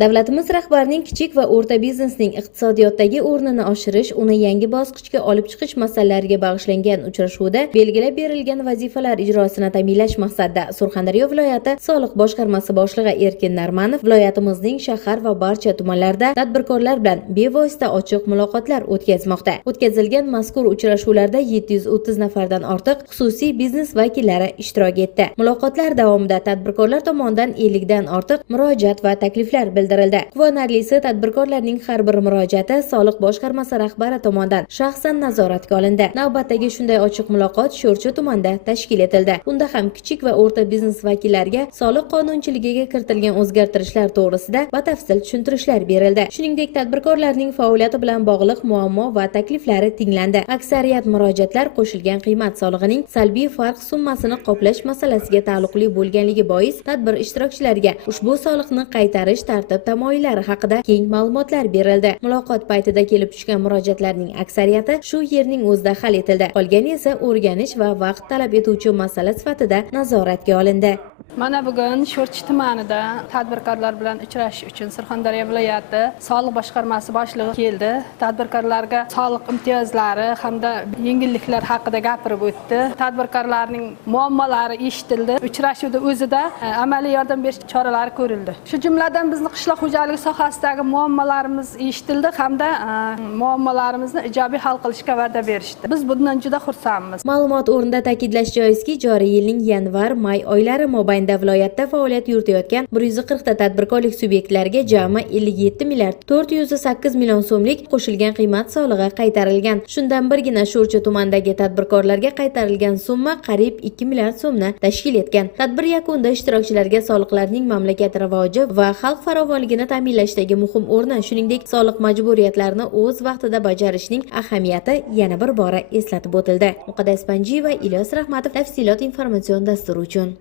Davlatimiz rahbarining kichik va o'rta biznesning iqtisodiyotdagi o'rnini oshirish, uni yangi bosqichga olib chiqish masalalariga bag'ishlangan uchrashuvda belgilab berilgan vazifalar ijrosini ta'minlash maqsadida Surxondaryo viloyati soliq boshqarmasi boshlig'i Erkin Narmanov viloyatimizning shahar va barcha tumanlarida tadbirkorlar bilan bevosita ochiq muloqotlar o'tkazmoqda. O'tkazilgan mazkur uchrashuvlarda 730 nafardan ortiq xususiy biznes vakillari ishtirok etdi. Muloqotlar davomida tadbirkorlar tomonidan 50 dan ortiq murojaat va takliflar bildirildi. Quvonarlisi, tadbirkorlarning har bir murojaati soliq boshqarmasi rahbari tomonidan shaxsan nazoratga olindi. Navbatdagi shunday ochiq muloqot Sho'rchi tumanida tashkil etildi. Unda ham kichik va o'rta biznes vakillariga soliq qonunchiligiga kiritilgan o'zgartirishlar to'g'risida batafsil tushuntirishlar berildi. Shuningdek, tadbirkorlarning faoliyati bilan bog'liq muammo va takliflari tinglandi. Aksariyat murojaatlar qo'shilgan qiymat solig'ining salbiy farq summasini qoplash masalasiga taalluqli bo'lganligi bois tadbir ishtirokchilariga ushbu soliqni qaytarish tamoyillari haqida keng ma'lumotlar berildi. Muloqot paytida kelib tushgan murojaatlarning aksariyati shu yerning o'zida hal etildi. Qolgani esa o'rganish va vaqt talab etuvchi masala sifatida nazoratga olindi. Mana bugun Sho'rchi tumanida tadbirkorlar bilan uchrashish uchun Surxondaryo viloyati soliq boshqarmasi boshlig'i keldi. Tadbirkorlarga soliq imtiyozlari hamda yengilliklar haqida gapirib o'tdi. Tadbirkorlarning muammolari eshitildi. Uchrashuvda o'zida amaliy yordam berish choralari ko'rildi. Shu jumladan bizning qishloq xo'jaligi sohasidagi muammolarimiz eshitildi hamda muammolarimizni ijobiy hal qilishga va'da berishdi. Biz bundan juda xursandmiz. Ma'lumot o'rnida ta'kidlash joizki, joriy yilning yanvar-may oylari mobaynida viloyatda faoliyat yuritayotgan 140 ta tadbirkorlik subyektlariga jami 57 milliard 408 million so'mlik qo'shilgan qiymat solig'i qaytarilgan. Shundan birgina Sho'rchi tumanidagi tadbirkorlarga qaytarilgan summa qariyb 2 milliard so'mni tashkil etgan. Tadbir yakunida ishtirokchilarga soliqlarning mamlakat rivoji va xalq farovonligini ta'minlashdagi muhim o'rni, shuningdek soliq majburiyatlarini o'z vaqtida bajarishning ahamiyati yana bir bora eslatib o'tildi. Muqaddas Panjiyeva, Ilyos Rahmatov, tafsilot informatsion dasturi uchun.